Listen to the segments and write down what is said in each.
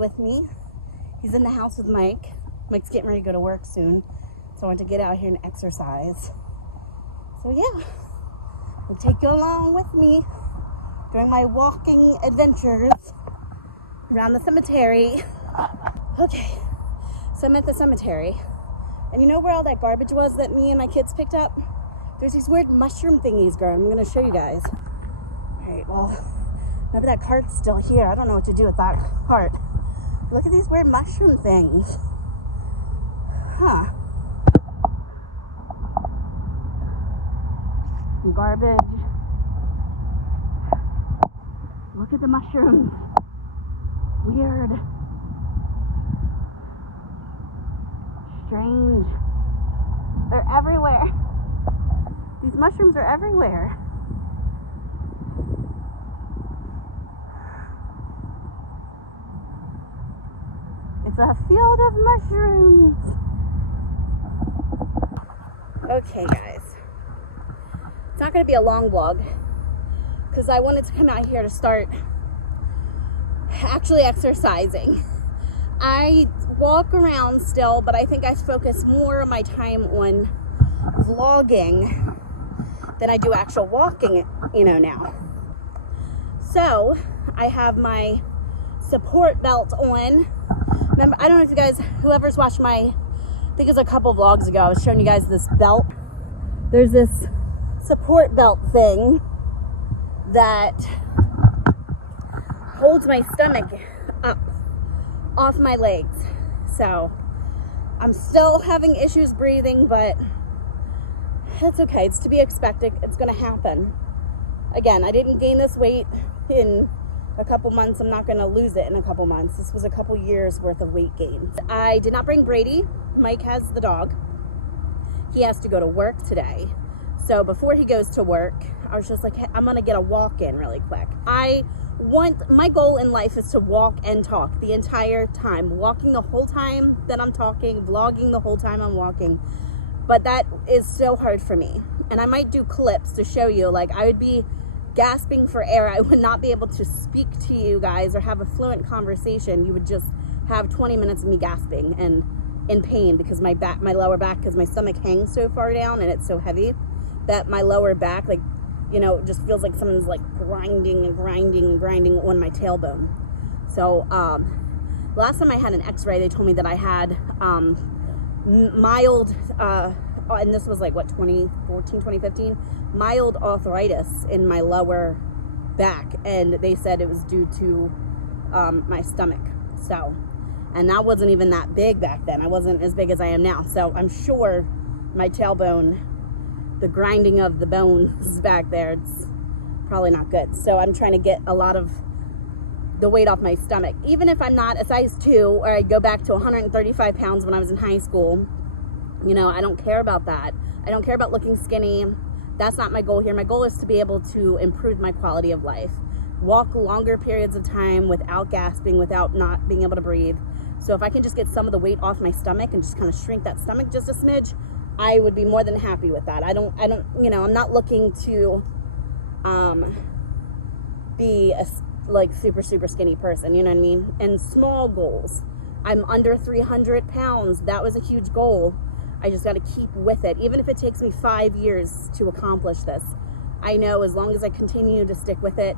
with me. He's in the house with Mike. Mike's getting ready to go to work soon, so I want to get out here and exercise. So yeah, I'll take you along with me during my walking adventures around the cemetery. Okay, so I'm at the cemetery, and you know where all that garbage was that me and my kids picked up? There's these weird mushroom thingies growing. I'm going to show you guys. All right, well, maybe that cart's still here. I don't know what to do with that cart. Look at these weird mushroom things. Huh. Some garbage. Look at the mushrooms. Weird. Strange. They're everywhere. These mushrooms are everywhere. It's a field of mushrooms. Okay, guys. It's not going to be a long vlog because I wanted to come out here to start actually exercising. I walk around still, but I think I focus more of my time on vlogging than I do actual walking, now. So I have my support belt on. Remember, I don't know if you guys, whoever's watched I think it was a couple vlogs ago, I was showing you guys this belt. There's this support belt thing that holds my stomach up off my legs. So I'm still having issues breathing, but it's okay. It's to be expected. It's going to happen. Again, I didn't gain this weight in a couple months. I'm not going to lose it in a couple months. This was a couple years worth of weight gain. I did not bring Brady. Mike has the dog. He has to go to work today. So before he goes to work, I was just like, hey, I'm going to get a walk in really quick. My goal in life is to walk and talk the entire time. Walking the whole time that I'm talking, vlogging the whole time I'm walking. But that is so hard for me. And I might do clips to show you, like I would be gasping for air. I would not be able to speak to you guys or have a fluent conversation. You would just have 20 minutes of me gasping and in pain because my lower back, because my stomach hangs so far down and it's so heavy that my lower back, it just feels like someone's like grinding on my tailbone. So last time I had an x-ray, they told me that I had mild, and this was 2014, 2015, mild arthritis in my lower back, and they said it was due to my stomach. So, and that wasn't even that big back then. I wasn't as big as I am now. So I'm sure my tailbone, the grinding of the bones back there, it's probably not good. So I'm trying to get a lot of the weight off my stomach. Even if I'm not a size 2 or I go back to 135 pounds when I was in high school, I don't care about that. I don't care about looking skinny. That's not my goal here. My goal is to be able to improve my quality of life. Walk longer periods of time without gasping, without not being able to breathe. So if I can just get some of the weight off my stomach and just kind of shrink that stomach just a smidge, I would be more than happy with that. I'm not looking to be a super, super skinny person, you know what I mean? And small goals. I'm under 300 pounds. That was a huge goal. I just got to keep with it. Even if it takes me 5 years to accomplish this, I know as long as I continue to stick with it,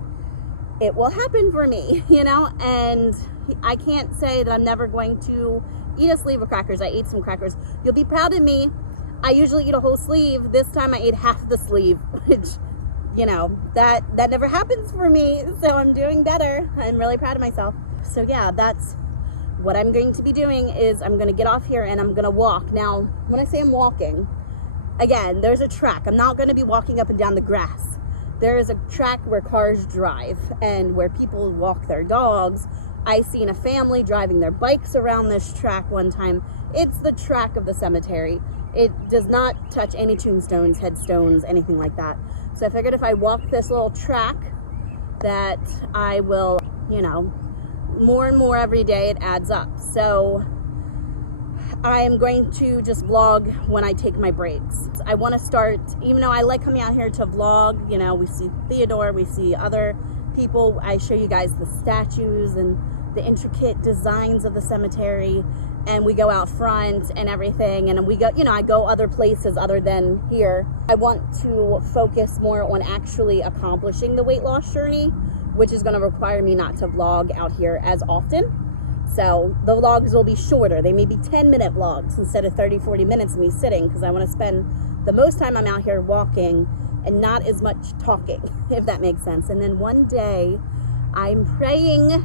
it will happen for me, and I can't say that I'm never going to eat a sleeve of crackers. I ate some crackers. You'll be proud of me. I usually eat a whole sleeve. This time I ate half the sleeve, which, that never happens for me. So I'm doing better. I'm really proud of myself. So yeah, that's what I'm going to be doing is I'm going to get off here and I'm going to walk. Now, when I say I'm walking, again, there's a track. I'm not going to be walking up and down the grass. There is a track where cars drive and where people walk their dogs. I seen a family driving their bikes around this track one time. It's the track of the cemetery. It does not touch any tombstones, headstones, anything like that. So I figured if I walk this little track that I will, more and more every day, it adds up. So I am going to just vlog when I take my breaks. I want to start, even though I like coming out here to vlog, we see Theodore, we see other people. I show you guys the statues and the intricate designs of the cemetery, and we go out front and everything, and we go, you know, I go other places other than here. I want to focus more on actually accomplishing the weight loss journey, which is going to require me not to vlog out here as often. So the vlogs will be shorter. They may be 10-minute vlogs instead of 30-40 minutes of me sitting, because I want to spend the most time I'm out here walking and not as much talking, if that makes sense. And then one day, I'm praying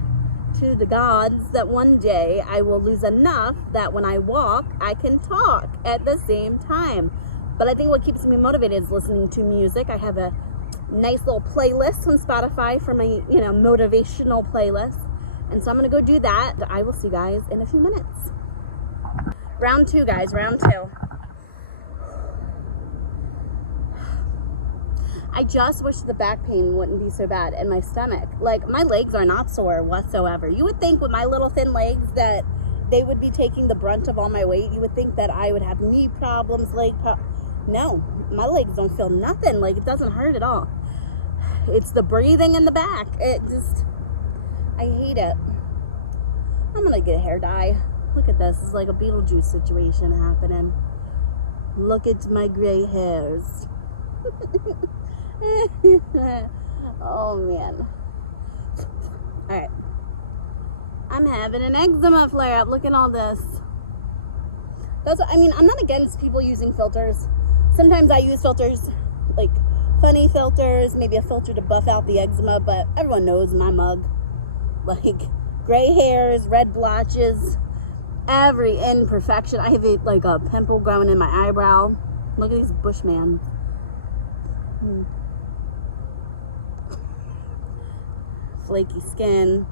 to the gods that one day I will lose enough that when I walk, I can talk at the same time. But I think what keeps me motivated is listening to music. I have a nice little playlist on Spotify for my, you know, motivational playlist. And so I'm going to go do that. I will see you guys in a few minutes. Round 2, guys, round 2. I just wish the back pain wouldn't be so bad in my stomach. Like, my legs are not sore whatsoever. You would think with my little thin legs that they would be taking the brunt of all my weight. You would think that I would have knee problems, no, my legs don't feel nothing. Like, it doesn't hurt at all. It's the breathing in the back. It just, I hate it. I'm gonna get a hair dye. Look at this. It's like a Beetlejuice situation happening. Look at my gray hairs. Oh man. Alright. I'm having an eczema flare up. Look at all this. I mean, I'm not against people using filters. Sometimes I use filters, like funny filters, maybe a filter to buff out the eczema, but everyone knows my mug. Like, gray hairs, red blotches, every imperfection. I have like a pimple growing in my eyebrow. Look at these Bushman. Flaky skin.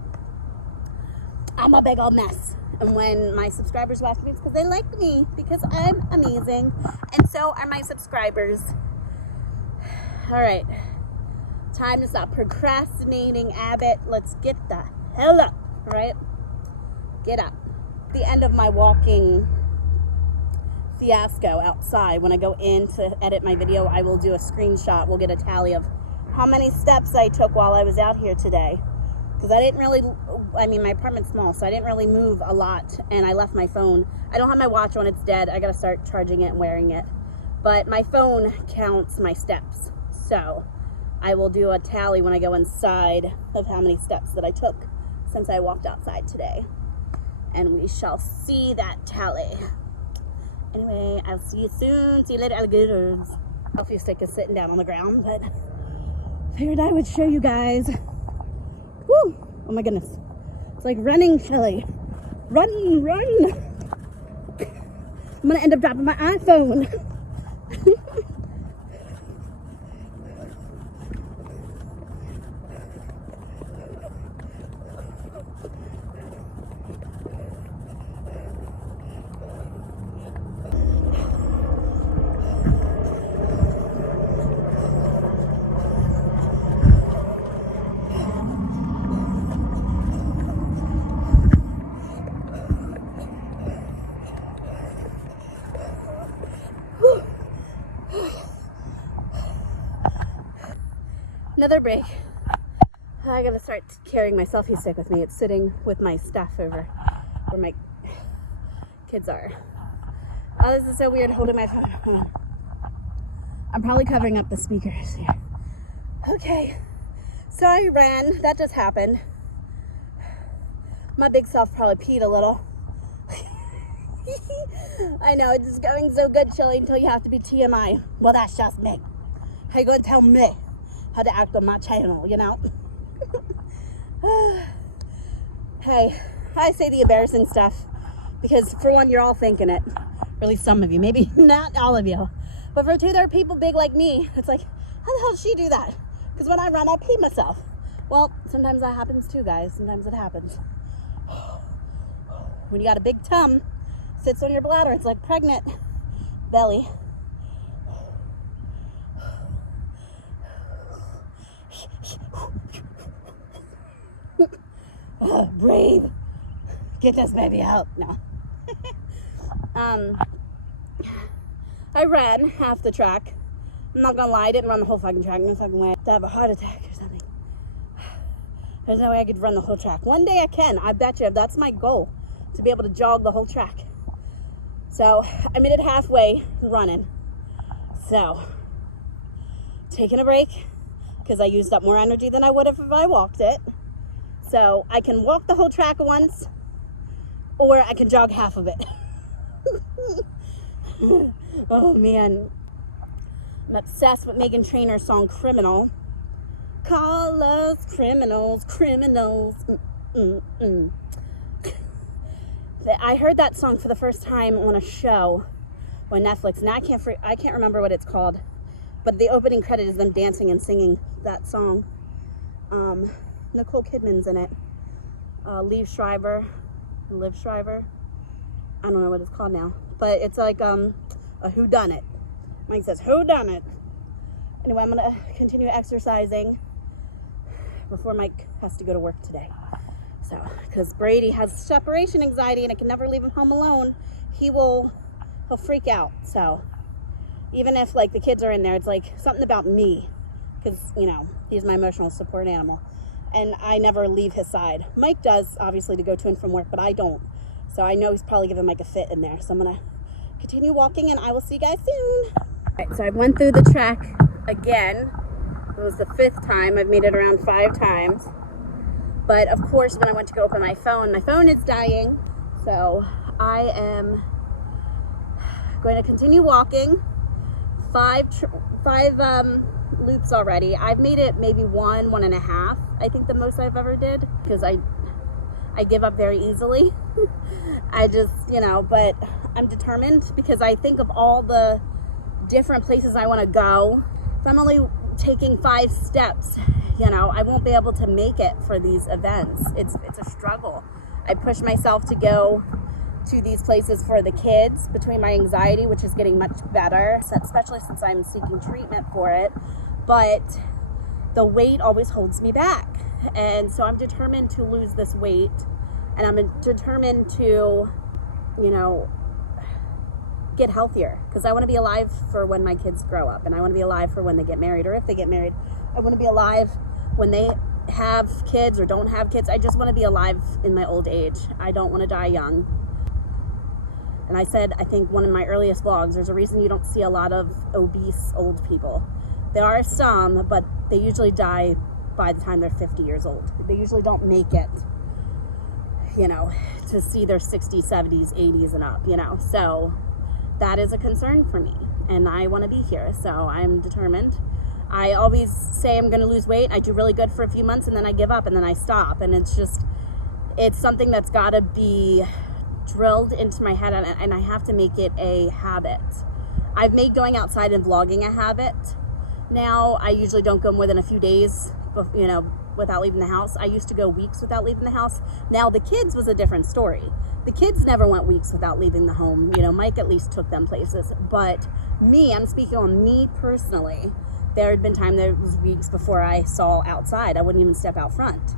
I'm a big old mess. And when my subscribers watch me, it's because they like me, because I'm amazing, and so are my subscribers. All right, time to stop procrastinating, Abbott. Let's get the hell up, all right? Get up. At the end of my walking fiasco outside, when I go in to edit my video, I will do a screenshot. We'll get a tally of how many steps I took while I was out here today. Because I didn't really, I mean, my apartment's small, so I didn't really move a lot, and I left my phone. I don't have my watch on, it's dead. I gotta start charging it and wearing it. But my phone counts my steps. So I will do a tally when I go inside of how many steps that I took since I walked outside today. And we shall see that tally. Anyway, I'll see you soon. See you later, alligators. Selfie stick is sitting down on the ground, but figured I would show you guys. Woo! Oh my goodness. It's like running, Shelley. Run, run! I'm gonna end up dropping my iPhone. Another break. I gotta start carrying my selfie stick with me. It's sitting with my stuff over where my kids are. Oh, this is so weird holding my phone. I'm probably covering up the speakers here. Okay, so I ran. That just happened. My big self probably peed a little. I know, it's just going so good, Shelley, until you have to be TMI. Well, that's just me. How you gonna tell me how to act on my channel, you know? Hey, I say the embarrassing stuff because, for one, you're all thinking it. Or at least some of you. Maybe not all of you. But for two, there are people big like me. It's like, how the hell does she do that? Because when I run, I pee myself. Well, sometimes that happens too, guys. Sometimes it happens. When you got a big tum, sits on your bladder, it's like pregnant belly. Breathe. Get this baby out. No. I ran half the track. I'm not gonna lie, I didn't run the whole fucking track. No fucking way. To have a heart attack or something. There's no way I could run the whole track. One day I can. I bet you. That's my goal, to be able to jog the whole track. So I made it halfway running. So taking a break because I used up more energy than I would have if I walked it. So I can walk the whole track at once, or I can jog half of it. Oh man. I'm obsessed with Meghan Trainor's song Criminal. Call us criminals, criminals. I heard that song for the first time on a show on Netflix, and I can't remember what it's called, but the opening credit is them dancing and singing that song. Nicole Kidman's in it. Liv Schreiber. I don't know what it's called now, but it's like a whodunit. Mike says, whodunit. Anyway, I'm gonna continue exercising before Mike has to go to work today. So, because Brady has separation anxiety and I can never leave him home alone, he'll freak out. So, even if like the kids are in there, it's like something about me, because you know he's my emotional support animal, and I never leave his side. Mike does, obviously, to go to and from work, but I don't. So I know he's probably giving Mike a fit in there. So I'm gonna continue walking, and I will see you guys soon. All right, so I went through the track again. It was the 5th time. I've made it around 5 times. But of course, when I went to go open my phone is dying. So I am going to continue walking. 5 loops already. I've made it maybe 1.5. I think the most I've ever did, because I give up very easily. I just, but I'm determined, because I think of all the different places I want to go. If I'm only taking 5 steps, I won't be able to make it for these events. It's a struggle. I push myself to go to these places for the kids, between my anxiety, which is getting much better, especially since I'm seeking treatment for it. But the weight always holds me back. And so I'm determined to lose this weight. And I'm determined to, get healthier, because I want to be alive for when my kids grow up, and I want to be alive for when they get married, or if they get married. I want to be alive when they have kids or don't have kids. I just want to be alive in my old age. I don't want to die young. And I said, I think one of my earliest vlogs, there's a reason you don't see a lot of obese old people. There are some, but they usually die by the time they're 50 years old. They usually don't make it, to see their 60s, 70s, 80s and up, So that is a concern for me, and I want to be here. So I'm determined. I always say I'm going to lose weight. I do really good for a few months, and then I give up, and then I stop. And it's something that's got to be drilled into my head, and I have to make it a habit. I've made going outside and vlogging a habit. Now I usually don't go more than a few days, without leaving the house. I used to go weeks without leaving the house. Now the kids was a different story. The kids never went weeks without leaving the home. Mike at least took them places. But me, I'm speaking on me personally. There had been there was weeks before I saw outside. I wouldn't even step out front.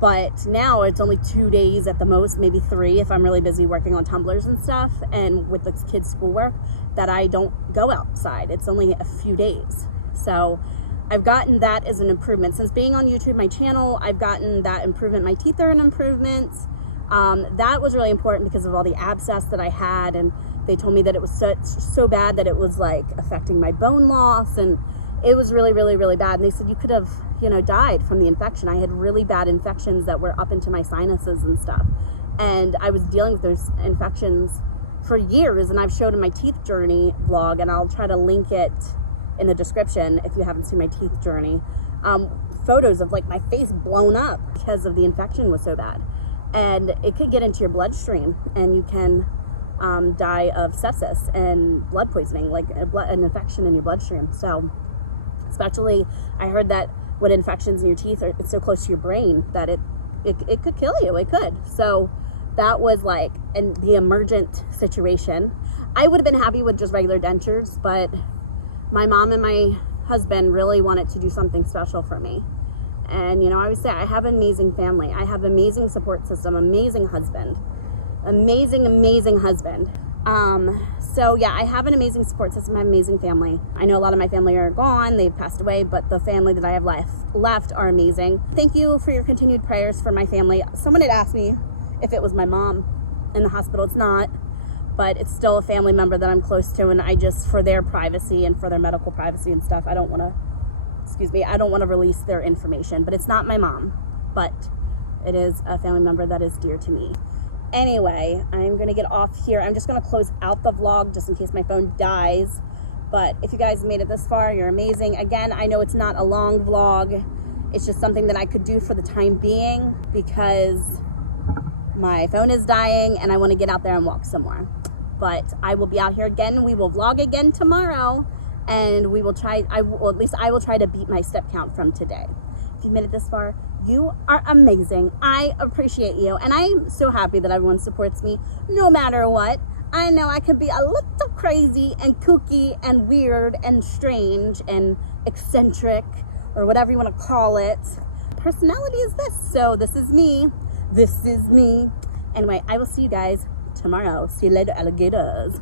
But now it's only 2 days at the most, maybe 3 if I'm really busy working on tumblers and stuff, and with the kids' schoolwork, that I don't go outside. It's only a few days. So I've gotten that as an improvement. Since being on YouTube, my channel, I've gotten that improvement. My teeth are an improvement. That was really important because of all the abscess that I had, and they told me that it was so bad that it was like affecting my bone loss, and it was really, really, really bad. And they said you could have, died from the infection. I had really bad infections that were up into my sinuses and stuff, and I was dealing with those infections for years. And I've showed in my teeth journey vlog, and I'll try to link it in the description if you haven't seen my teeth journey, photos of like my face blown up because of the infection was so bad. And it could get into your bloodstream, and you can die of sepsis and blood poisoning, like an infection in your bloodstream. So especially, I heard that when infections in your teeth it's so close to your brain that it could kill you. It could. So that was like the emergent situation. I would have been happy with just regular dentures, but my mom and my husband really wanted to do something special for me. And, I always say I have an amazing family. I have an amazing support system, amazing husband. So yeah, I have an amazing support system. I have an amazing family. I know a lot of my family are gone, they've passed away, but the family that I have left are amazing. Thank you for your continued prayers for my family. Someone had asked me if it was my mom in the hospital. It's not, but it's still a family member that I'm close to, and I just, for their privacy and for their medical privacy and stuff, I don't want to release their information. But it's not my mom, but it is a family member that is dear to me. Anyway, I'm going to get off here. I'm just going to close out the vlog just in case my phone dies. But if you guys made it this far, you're amazing. Again, I know it's not a long vlog. It's just something that I could do for the time being because my phone is dying and I want to get out there and walk some more. But I will be out here again. We will vlog again tomorrow, and we will try, at least I will try to beat my step count from today. If you made it this far, you are amazing. I appreciate you, and I'm so happy that everyone supports me no matter what. I know I can be a little crazy and kooky and weird and strange and eccentric, or whatever you want to call it. Personality is this, so this is me. This is me. Anyway, I will see you guys tomorrow. See you later, alligators.